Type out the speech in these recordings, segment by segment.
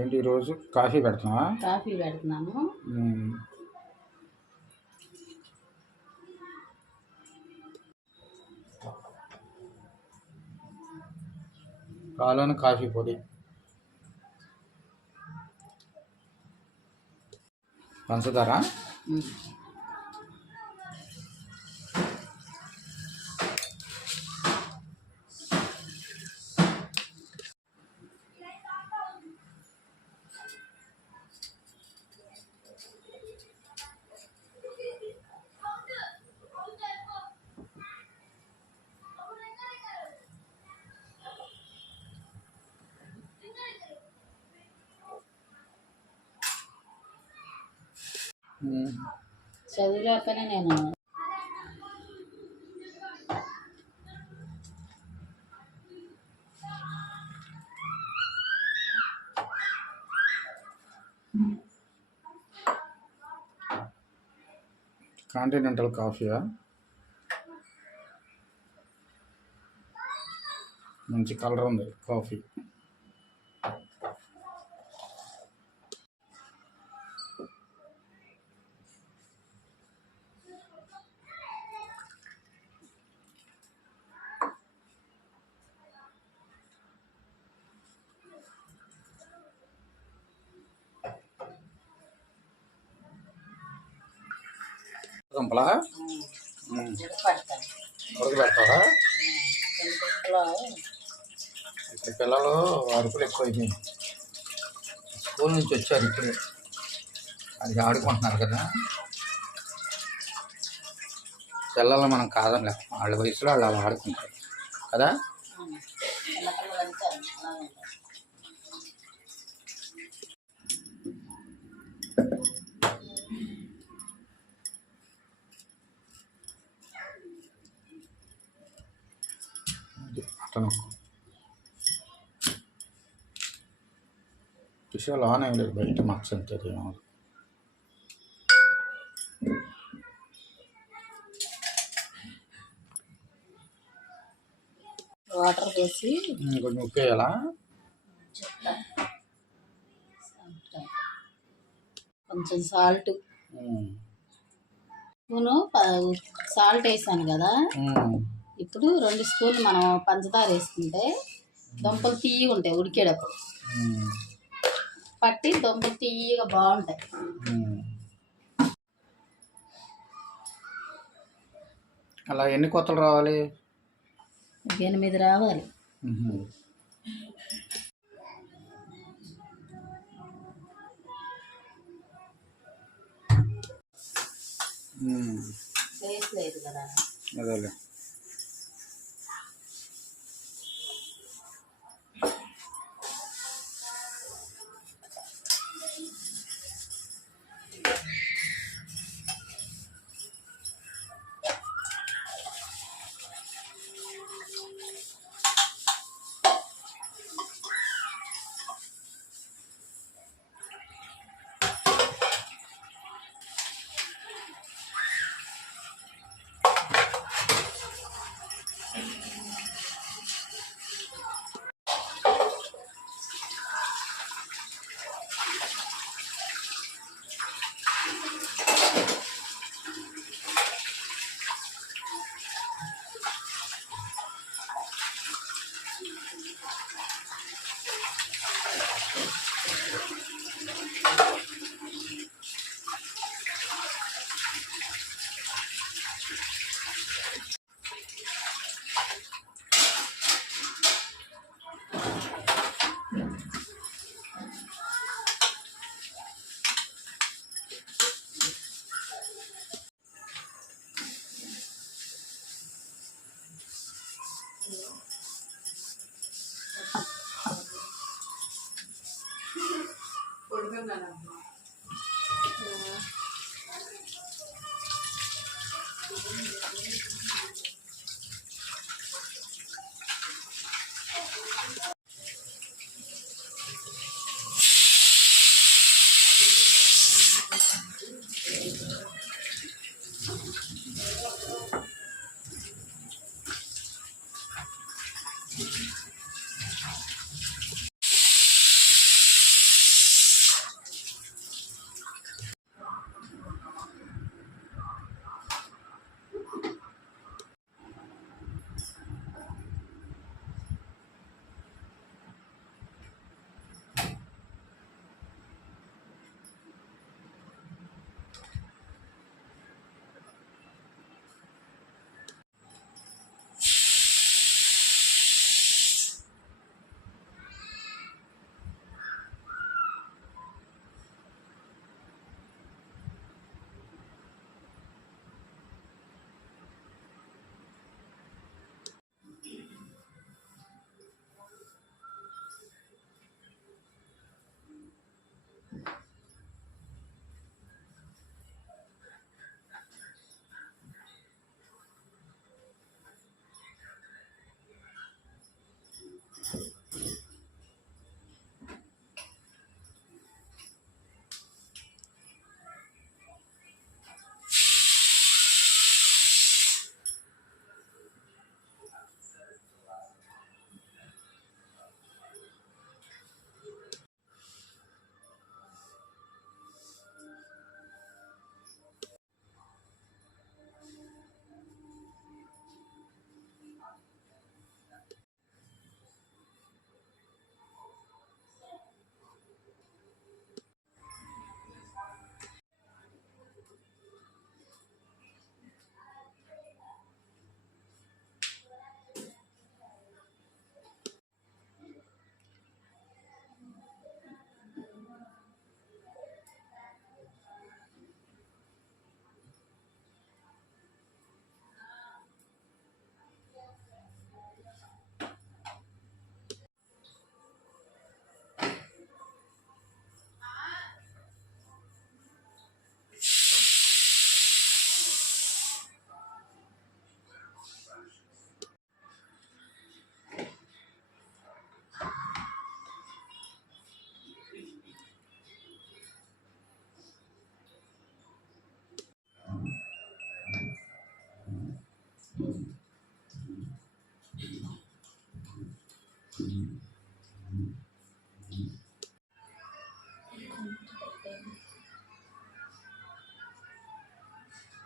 ఏంటి ఈరోజు coffee పెడుతున్నావా? Coffee పెడుతున్నాను. పాలను కాఫీ పొడి. పంచదార? చదువులేకనే నేను. కాంటినెంటల్ కాఫీయా? మంచి కలర్ ఉంది కాఫీ. ఉడకబెడతావా ఇంట్లో ఇక్కడ పిల్లలు అరుపులు ఎక్కువ అయిపోయింది స్కూల్ నుంచి వచ్చారు ఇప్పుడే. అది ఆడుకుంటున్నారు కదా. పిల్లలు మనం కాదనిలే. వాళ్ళ వయసులో వాళ్ళు అలా ఆడుకుంటారు. కదా? అతను విషయాలు ఆన్ ఏం లేదు బయట మచ్చ అంతది వాటర్ వేసి కొంచెం ఉప్పు వేయాలా? కొంచెం సాల్ట్. స్పూను సాల్ట్ వేసాను కదా. ఇప్పుడు రెండు స్పూన్లు మనం పంచదార వేసుకుంటే దుంపలు తీయగా ఉంటాయి ఉడికేటప్పుడు. పట్టి దుంపలు తీయగా బాగుంటాయి. అలా ఎన్ని కొత్తలు రావాలి ఎనిమిది రావాలి ఉహు. ఉమ్. ప్లేస్ లేదు కదా అదేలే nada.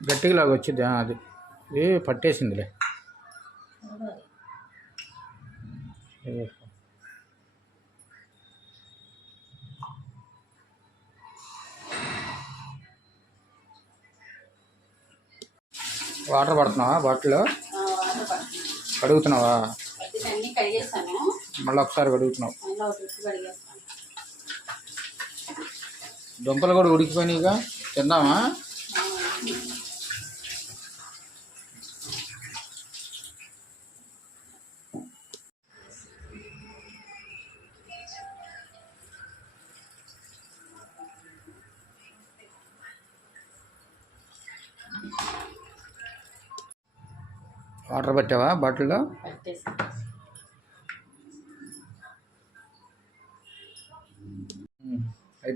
గట్టిగా లాగా వచ్చింది అది. ఏ పట్టేసిందిలే. వాటర్ పడుతున్నావా బాటిల్లో? కడుగుతున్నావా? మళ్ళీ ఒకసారి కడుగుతున్నావు అందులో ఒక ట్రిప్ కడిగేస్తాను. దుంపలు కూడా ఉడికిపోయినాయిగా తిందామా వాటర్ పట్టావా బాటిల్లో?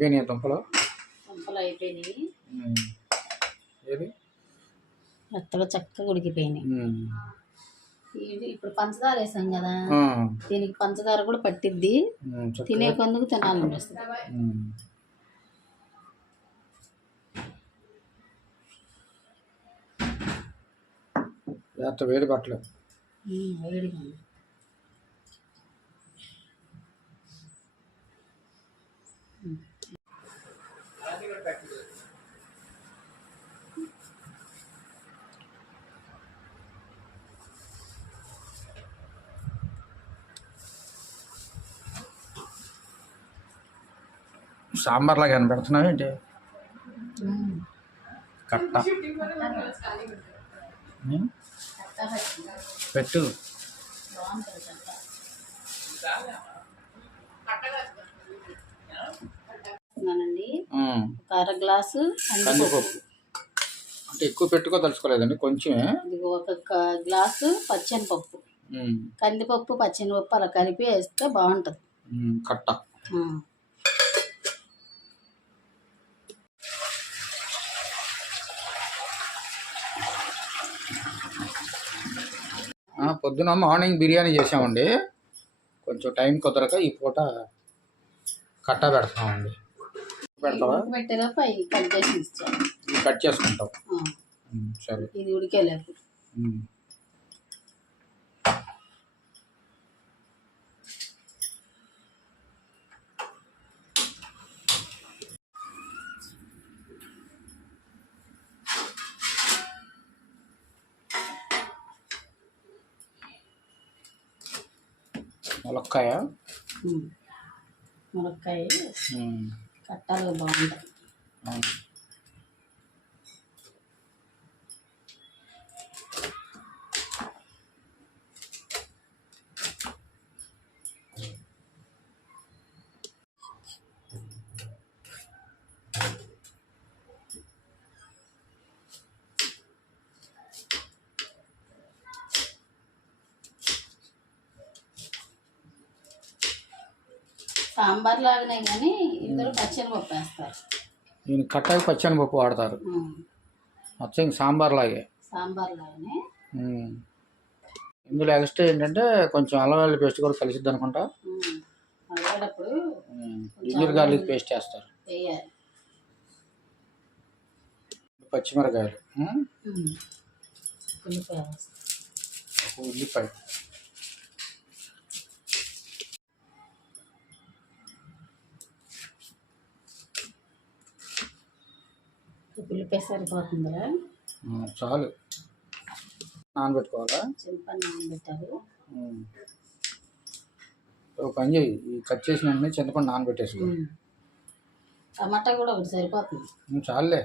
అయిపోయినాయి దుంపలు దుంపలు అయిపోయినాయి. ఏది మెత్తగా చక్కగా ఉడికిపోయినాయి. ఇప్పుడు పంచదార వేసాం కదా. దీనికి పంచదార కూడా పట్టిద్ది. తినే కొందుకు తినాలనిపిస్తుంది వేడి పట్టలేదు. ఉమ్, వేడిగా ఉంది సాంబార్ లాగా కనపెడుతున్నావు ఏంటి. కట్ట. పెట్టు. అర గ్లాసు కందిపప్పు. అంటే ఎక్కువ పెట్టుకో తలుచుకోలేదండి కొంచెమే. ఒక గ్లాసు పచ్చెనపప్పు. కందిపప్పు పచ్చెనపప్పు అలా కలిపి వేస్తే బాగుంటుంది. కట్ట. పొద్దున మార్నింగ్ బిర్యానీ చేసామండి కొంచెం టైం కుదరక ఈ పూట కట్ట పెడతామండి. పెడతావా? కట్ చేసి ఇచ్చాను ఇవి కట్ చేసుకుంటావు ఆ. ఉమ్, సరే. ఇది ములక్కాయ. మునక్కాయ కట్టాలి బాగుంటుంది సాంబార్ లాగానే కానీ ఇద్దరు పచ్చెనపప్పు వేస్తారు. దీని కట్టాకి పచ్చని పప్పు వాడతారు. మొత్తం సాంబార్ లాగే. సాంబార్ లాగానే. ఇందులో ఎక్స్ట్రా ఏంటంటే కొంచెం అల్లం వెల్లుల్లి పేస్ట్ కూడా కలిసిద్ది అనుకుంటా. జింజర్ గార్లిక్ పేస్ట్ వేస్తారు పచ్చిమిరకాయలు. ఉల్లిపాయ. ఉల్లిపాయ సరిపోతుందిరా చాలు. నానబెట్టుకోవాలా? చింతపండు నానబెట్టాలి. ఒక పని చేయి ఈ కట్ చేసిన వెంటనే చింతపండు నానబెట్టేసుకో. టమాటా కూడా ఒకటి సరిపోతుంది. చాలులే.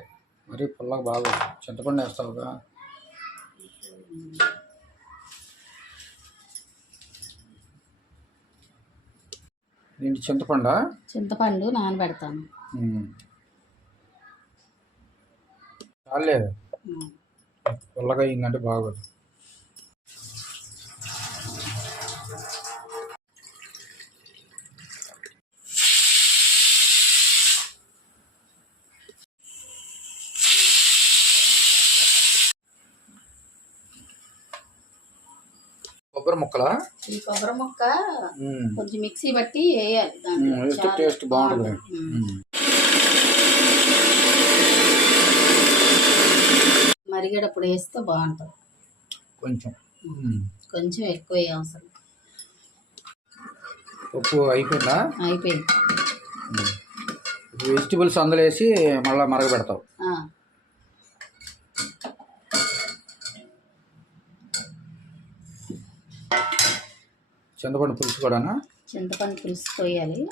మరీ పుల్లగా బాగా చింతపండు వేస్తావుగా. దీంట్లో చింతపండా? చింతపండు నానబెడతాను. ఉమ్. చాలే ఉమ్. పుల్లగా అయిందంటే బాగోదు కొబ్బరి ముక్కలా ఈ కొబ్బరి ముక్క ఉమ్. కొంచెం మిక్సీ బట్టి వేయాలి దాంట్లో ఉమ్, వేస్తే చాలా టేస్ట్ బాగుంటుంది మరిగేటప్పుడు వేస్తే బాగుంటుంది. కొంచెం. కొంచెం ఎక్కువ అవసరం. పప్పు అయిపోయిందా? అయిపోయింది. వెజిటబుల్స్ అందులో వేసి మళ్ళీ మరగబెడతావు. చింతపండు పులుసు కూడానా? చింతపండు పులుసు పోయాలి.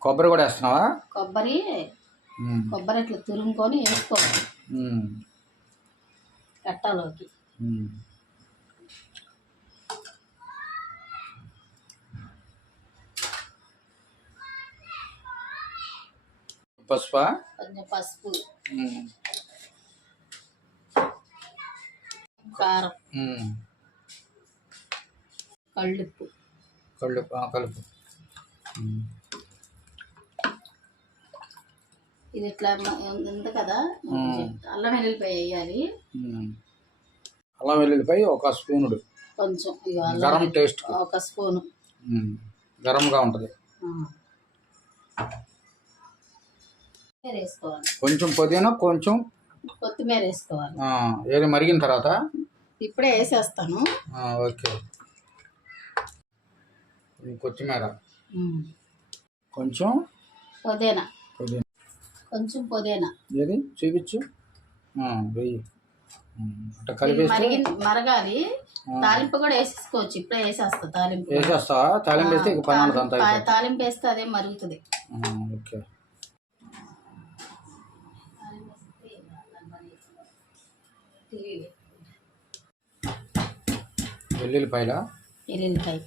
కొబ్బరి కూడా వేస్తున్నావా కొబ్బరి. కొబ్బరి ఇట్లా తురుముకొని వేసుకోవాలి. కట్టలోకి. పసుపా కొంచెం పసుపు. కారం. కళ్ళుప్పు కళ్ళు ఆ, కలుపు ఇది ఇట్లా ఉంది కదా? అల్లం వెల్లుల్లిపాయ వేయాలి. అల్లం వెల్లుల్లిపాయ ఒక స్పూనుడు. కొంచెం గరం టేస్ట్ ఒక స్పూను. గరంగా ఉంటుంది. కొంచెం పుదీనా కొంచెం కొత్తిమీర వేసుకోవాలి. ఏది మరిగిన తర్వాత? ఇప్పుడే వేసేస్తాను. ఓకే. కొత్తిమీర. కొంచెం పుదీనా. పుదీనా. కొంచెం పుదీనా? ఏది? చూపించు. వెయ్యి. అట్లా మరిగి మరగాలి. తాలింపు కూడా వేసేసుకోవచ్చు. ఇప్పుడే వేసేస్తా తాలింపు. వేసేస్తావా తాలింపు వేస్తే ఇక పని ఉండదు అంతా తా- అయిపోతుంది. తాలింపు వేస్తే అదే మరుగుతుంది. ఓకే. వెల్లుల్లిపాయల? ఎల్లుల్లిపాయ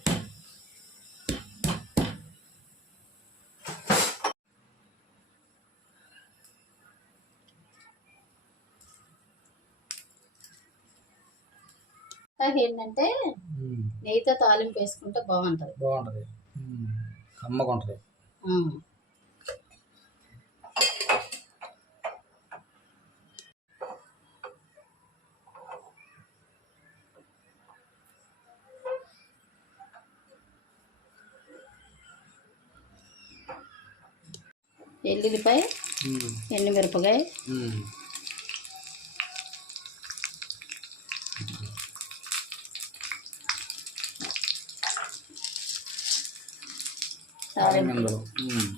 అది ఏంటంటే నెయ్యితో తాలింపు వేసుకుంటే బాగుంటుంది. బాగుంటుంది. ఉమ్, కమ్మగా ఉంటుంది. ఉమ్. ఎల్లుల్లిపాయ ఎండుమిరపకాయ ఉమ్.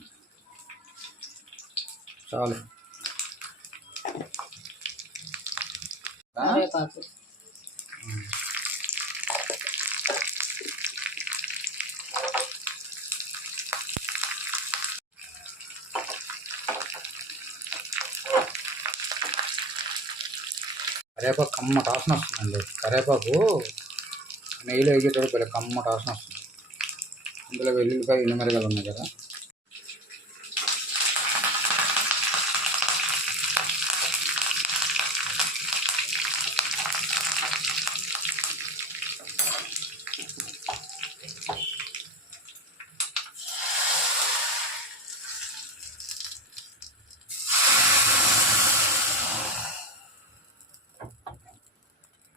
చాలు. కరేపాకు కమ్మ వాసన వస్తుందండి కరేపాకు నెయ్యిలో వేగేటప్పుడు భలే కమ్మ వాసన వస్తుంది ఇందులో వెల్లుల్లిపాయ ఎండుమిరగాయలు ఉన్నాయి కదా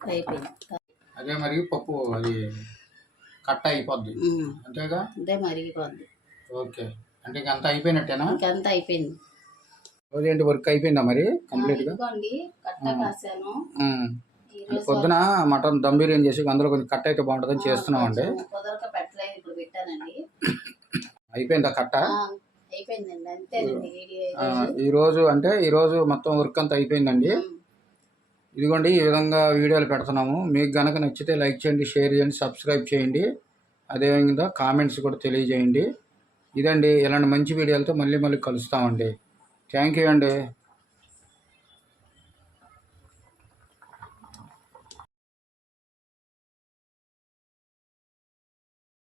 అయిపోయింది అదే మరి పప్పు అది కట్ట అయిపోద్ది. అంతేగా? అదే మరిగిపోద్ది. ఓకే. అంటే ఇంక అంతా అయిపోయినట్టేనా? ఇంకంతా అయిపోయింది. రోజు ఏంటి వర్క్ అయిపోయిందా మరి? కాసాను ఈరోజు పొద్దున మటన్ దమ్ బిర్యానీ చేసి అందులో కొంచెం కట్ట అయితే బాగుంటుందని ఇప్పుడు పెట్టానండి. అయిపోయిందా కట్ట? ఆ, ఈరోజు అంటే ఈరోజు మొత్తం వర్క్ అంతా అయిపోయిందండి. ఇదిగోండి ఈ విధంగా వీడియోలు పెడుతున్నాము. మీకు కనుక నచ్చితే లైక్ చేయండి షేర్ చేయండి సబ్స్క్రైబ్ చేయండి. అదేవిధంగా కామెంట్స్ కూడా తెలియజేయండి. ఇదండి ఇలాంటి మంచి వీడియోలతో మళ్ళీ మళ్ళీ కలుస్తామండి. థ్యాంక్ యూ అండి.